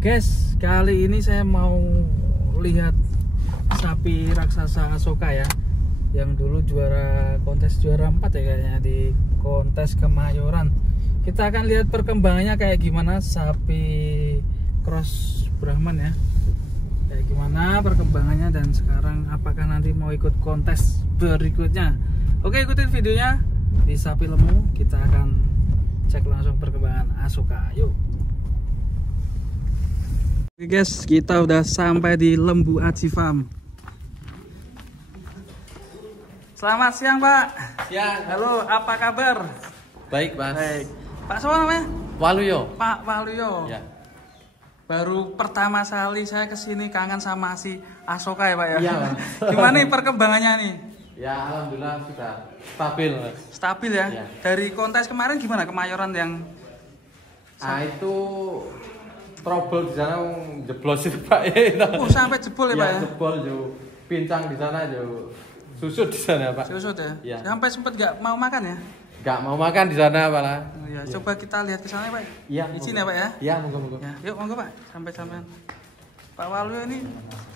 Guys, kali ini saya mau lihat sapi raksasa Asoka ya, yang dulu kontes juara 4 ya kayaknya di kontes Kemayoran. Kita akan lihat perkembangannya kayak gimana sapi cross Brahman ya, kayak gimana perkembangannya, dan sekarang apakah nanti mau ikut kontes berikutnya. Oke, ikutin videonya di Sapi Lemu. Kita akan cek langsung perkembangan Asoka. Yuk. Oke guys, kita udah sampai di Lembu Aji Farm. Selamat siang Pak. Siang. Halo, apa kabar? Baik Mas. Baik. Pak siapa namanya? Waluyo. Pak Waluyo. Ya. Baru pertama kali saya kesini kangen sama si Asoka ya Pak ya. Iya Mas. Gimana nih perkembangannya nih? Ya alhamdulillah sudah stabil. Stabil ya. Iya. Dari kontes kemarin gimana Kemayoran yang? Itu trouble di sana jeblos itu Pak. Oh, sampai jebol ya Pak ya? Jebol jo, pincang di sana jo, susut di sana Pak. Susut ya? Ya. Sampai sempat nggak mau makan ya? Gak mau makan di sana malah. Oh, ya. Coba kita lihat ke sana Pak. Iya. Izin ya Pak ya? Iya, monggo. Ya, yuk monggo Pak, sampai. Pak Waluyo ini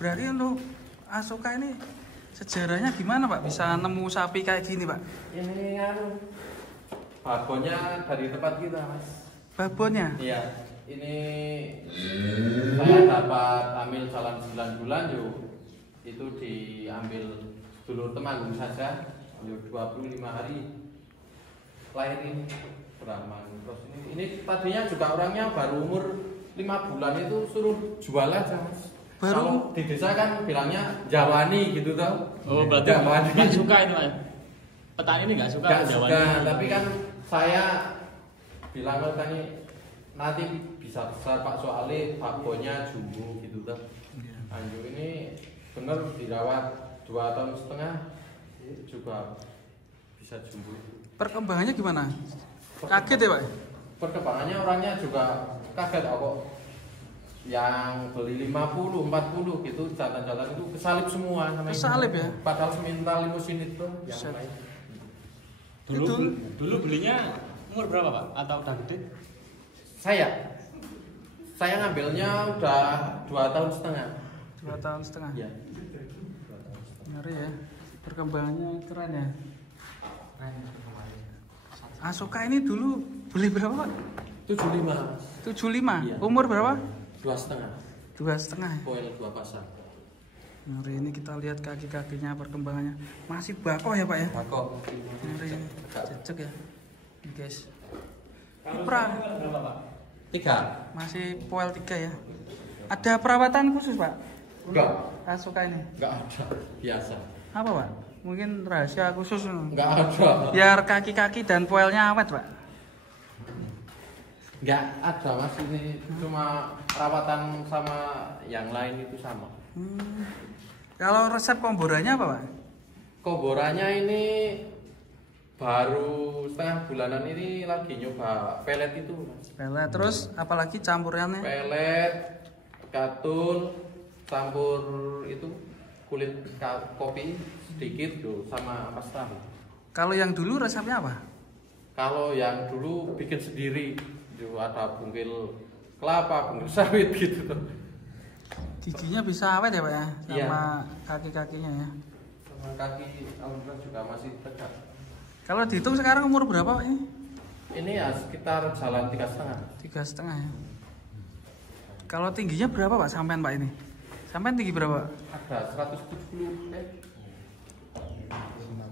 berarti untuk Asoka ini sejarahnya gimana Pak? Bisa nemu sapi kayak gini Pak? Ini kan babonnya dari tempat kita Mas. Babonnya? Iya. Ini saya dapat ambil jalan 9 bulan itu diambil dulur Temanggung saja 25 hari lahir ini Brahman. Terus ini tadinya juga orangnya baru umur 5 bulan itu suruh jual aja Mas. Baru kalau di desa kan bilangnya Jawani gitu tau. Oh berarti nggak suka itu Mas. Petani ini nggak suka Jawani. Jawani. Tapi kan saya bilang ke petani nanti bisa besar Pak, soalnya babonnya jumbo gitu tuh. Anju ini bener dirawat 2,5 tahun juga bisa jumbo. perkembangannya gimana? Kaget ya Pak? Perkembangannya orangnya juga kaget kok. Yang beli 50, 40 gitu jalan-jalan itu kesalip semua namanya. Kesalip ya? Padahal seminta limusin itu yang Set. lain. Dulu belinya umur berapa Pak? Atau udah gede? Saya ngambilnya udah 2,5 tahun. 2,5 tahun. Iya. Ngeri ya. Perkembangannya keren ya. Asoka ini dulu beli berapa Pak? 75. 75. Iya. Umur berapa? 2,5. 2,5. Poin 2 pasang. Ngeri, ini kita lihat kaki-kakinya perkembangannya. Masih bakoh ya Pak ya? Bakok. Ngeri ini. Cecek ya. Ini guys. Kalau Pra. berapa Pak? 3. Masih poel 3 ya. Ada perawatan khusus Pak? Enggak. Asoka ini. Enggak ada. Biasa. Apa Pak? Mungkin rahasia khusus. Enggak ada. Biar kaki-kaki dan poelnya awet Pak. Enggak ada Mas, ini cuma perawatan sama yang lain itu sama. Kalau resep komborannya apa Pak? Koborannya ini baru setengah bulanan ini lagi nyoba pelet itu Mas. Pelet, terus apalagi campurannya? Pelet, katul, campur itu kulit kopi sedikit tuh sama ampas tahu. Kalau yang dulu resepnya apa? Kalau yang dulu bikin sendiri, itu ada bungkil kelapa, bungkil sawit gitu tuh. Giginya bisa awet ya Pak ya? Sama Iya. kaki-kakinya ya? Sama kaki alhamdulillah juga masih tegak. Kalau dihitung sekarang umur berapa Pak ini? Ini ya sekitar jalan 3,5. 3,5 ya? Kalau tingginya berapa Pak sampean Pak ini? Sampean tinggi berapa? Ada 170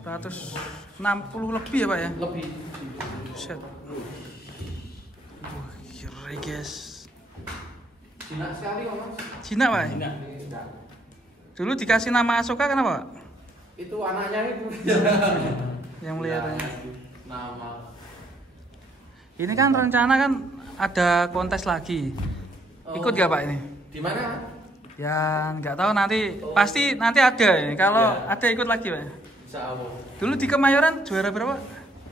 160 lebih ya Pak ya? lebih. Set. Wah, kira guys. Cina sekali kok Mas. Cina Pak? Enggak. Dulu dikasih nama Asoka kenapa Pak? Itu anaknya itu. Yang melihatnya. Nama. Ini kan rencana kan ada kontes lagi. Ikut gak Pak ini? Di mana? Ya nggak tahu nanti, pasti nanti ada ini. Kalau Ya. ada ikut lagi Pak. Insya Allah. Dulu di Kemayoran juara berapa?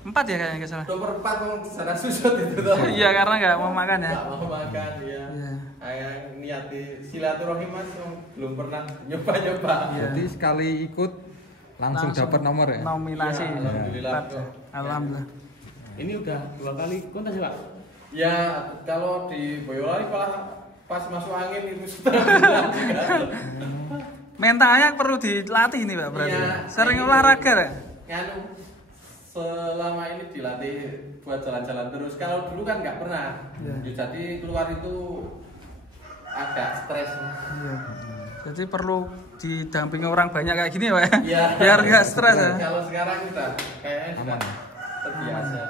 4 ya kayaknya nggak salah. Nomor 4 kan sana susut itu tuh. Iya karena nggak mau makan ya. Nggak mau makan ya. Iya. Kayak niat di silaturahim Mas, belum pernah nyoba-nyoba. Iya. Jadi sekali ikut langsung dapat nomor ya? Nominasi. Iya, alhamdulillah. Empat ya. Alhamdulillah. Ini udah 2 kali kontes ya Pak? Ya kalau di Boyolali malah pas masuk angin itu sudah Mentalnya perlu dilatih nih Pak berarti. Iya. Sering olahraga ya? Nganu, selama ini dilatih buat jalan-jalan terus. Kalau dulu kan nggak pernah. Iya. Ya, jadi keluar itu agak stres. Iya. Jadi perlu didampingi orang banyak kayak gini ya Pak. Iya. Biar nggak stres ya. Kalau sekarang kita kayaknya sudah terbiasa.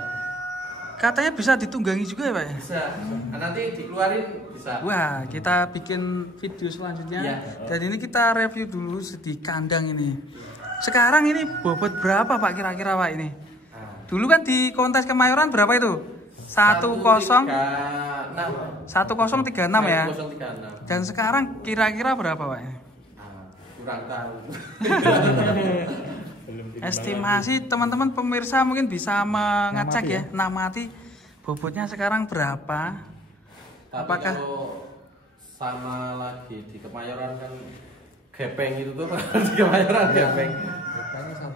Katanya bisa ditunggangi juga ya Pak ya? Bisa. Nah, nanti dikeluarin bisa. Wah, kita bikin video selanjutnya. Iya. Dan ini kita review dulu di kandang ini. Sekarang ini bobot berapa Pak kira-kira Pak ini? Nah, Dulu kan di kontes Kemayoran berapa itu? 1036 ya. 1036. Dan sekarang kira-kira berapa Pak? Nah, kurang tahu. Estimasi teman-teman pemirsa mungkin bisa mengecek ya, namati bobotnya sekarang berapa? Tapi Apakah kalau sama lagi di Kemayoran kan gepeng itu tuh di Kemayoran gepeng. Gepengnya 1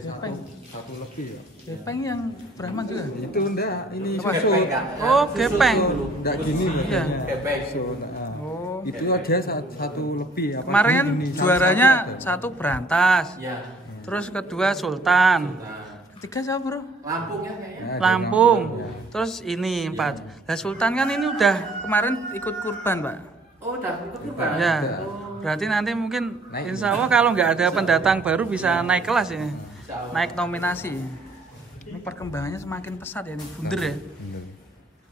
2 satu lebih ya. gepeng yang Brahma juga? Itu enggak, ini Apa? susu. Gepeng, Kak. Oh, gepeng. Enggak gini loh. Iya. Gepeng. Susu, nah. Oh. Itu dia satu lebih apa? Kemarin kan gini, juaranya satu satu Berantas, Ya. terus kedua Sultan, Nah, ketiga siapa bro? Lampung ya kayaknya. Nah, Lampung, ya. terus ini 4. Nah Sultan kan ini udah kemarin ikut kurban Pak. Oh, udah ikut kurban. Ya, Oh. berarti nanti mungkin Naik. insya Allah kalau nggak ada pendatang baru bisa naik kelas ini, Insya Allah. naik nominasi. Ini perkembangannya semakin pesat ya, ini bunder ya, Bener.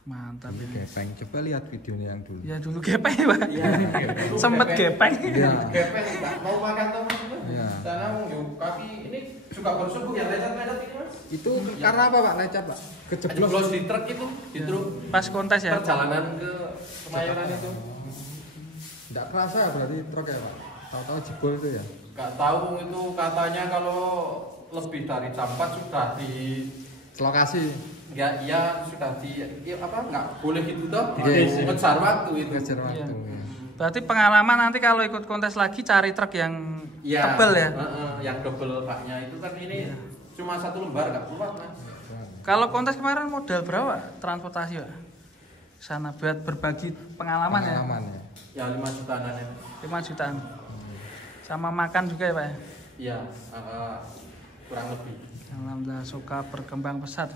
mantap Ini ini. gepeng. Coba lihat videonya yang dulu. Ya dulu gepeng Pak, Iya. sempet gepeng. Iya. Gepeng, Pak. Mau makan tuh Mas? Iya. Sana yuk kaki ini juga bersubuh ya lecet-lecet ini Mas. Itu karena apa Pak lecet Pak? Jeblos Kejeblos. di truk itu, di truk Pas kontes ya. perjalanan ke Kemayoran itu. Enggak kerasa berarti truk ya Pak? Tahu-tahu jebol itu ya? Gak tahu itu katanya kalau lebih dari jam 4 sudah di Lokasi ya iya sudah di ya, apa nggak boleh gitu toh Iya. ngejar waktu itu. ngejar waktu. Iya. Berarti pengalaman nanti kalau ikut kontes lagi cari truk yang Iya, tebel ya. yang double baknya itu kan ini cuma 1 lembar nggak kuat Mas. Kalau kontes kemarin modal berapa transportasi Pak? Sana buat berbagi pengalaman, Pengalaman ya. Ya 5 jutaan ya. 5 jutaan. Sama makan juga ya Pak ya? Iya, kurang lebih. Alhamdulillah suka berkembang pesat.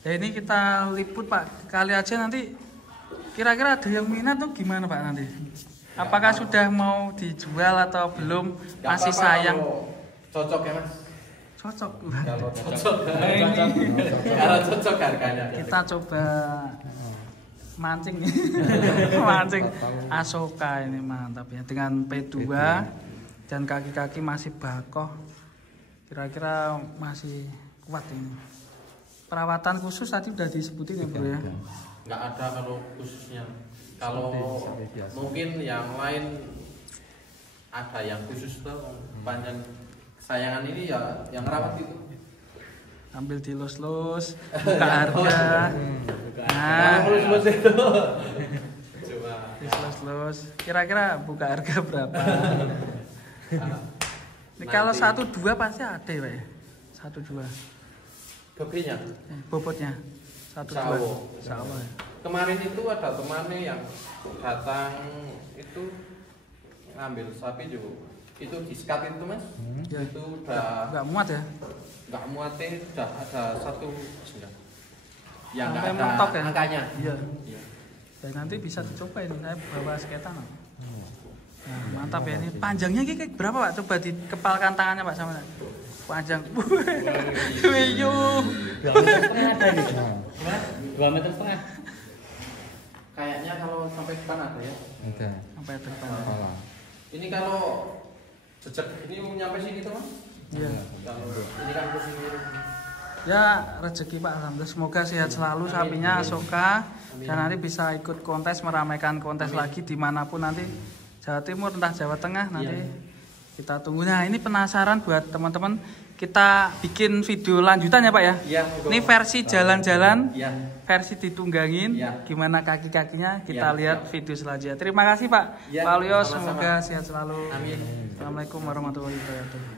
Ya ini kita liput Pak, kali aja nanti kira-kira ada yang minat tuh gimana Pak nanti? Apakah sudah mau dijual atau belum? Nggak Masih apa-apa sayang? kalau cocok ya Mas. Cocok. Kalau cocok. Kalau cocok harganya. Kita coba mancing mancing Asoka ini mantap ya dengan P2 dan kaki-kaki masih bakoh, kira-kira masih kuat ini. Perawatan khusus tadi udah disebutin ya bro ya. Nggak ada kalau khususnya. Kalau Seperti biasa. mungkin yang lain ada yang khusus tuh panjang kesayangan ini ya yang rawat itu. Ambil dilus-lus, buka harga. Nah, Lulus itu. Coba. dilus-lus. Kira-kira buka harga berapa? Ini Nanti. kalau 1-2 pasti ada ya Pak ya? 1-2 Gobenya. bobotnya 1-2 Insya Allah ya. Kemarin itu ada temannya yang datang itu ngambil sapi juga. Itu diskat itu Mas. Ya. Itu udah Nggak muat ya? nggak muatnya udah ada satu sudah. Yang nggak Sampai ada mentok ya? angkanya. Iya. Iya. Dan nanti bisa dicoba ini, saya bawa sketan. Nah, mantap ya ini. Panjangnya ini kayak berapa Pak? Coba dikepalkan tangannya Pak sama. Panjang. Wiyu. 2,5 meter ada ini. 2,5 meter. Kayaknya kalau sampai depan ada ya. Ada. Sampai depan. Kepala. Ini kalau jejak ini mau nyampe sini tuh Mas. Iya. Kalau ini kan ke sini. Ya rezeki Pak, alhamdulillah. Semoga sehat selalu sapinya Asoka dan nanti bisa ikut kontes, meramaikan kontes lagi dimanapun nanti, Jawa Timur entah Jawa Tengah nanti kita tunggu. Nah ini penasaran buat teman-teman, kita bikin video lanjutan ya Pak ya. Iya. Ini versi jalan-jalan, Iya. versi ditunggangin, Iya. gimana kaki-kakinya kita Iya, lihat siap. video selanjutnya. Terima kasih Pak Iya, Pak Leo, sama-sama. semoga sehat selalu. Amin. Assalamualaikum warahmatullahi wabarakatuh.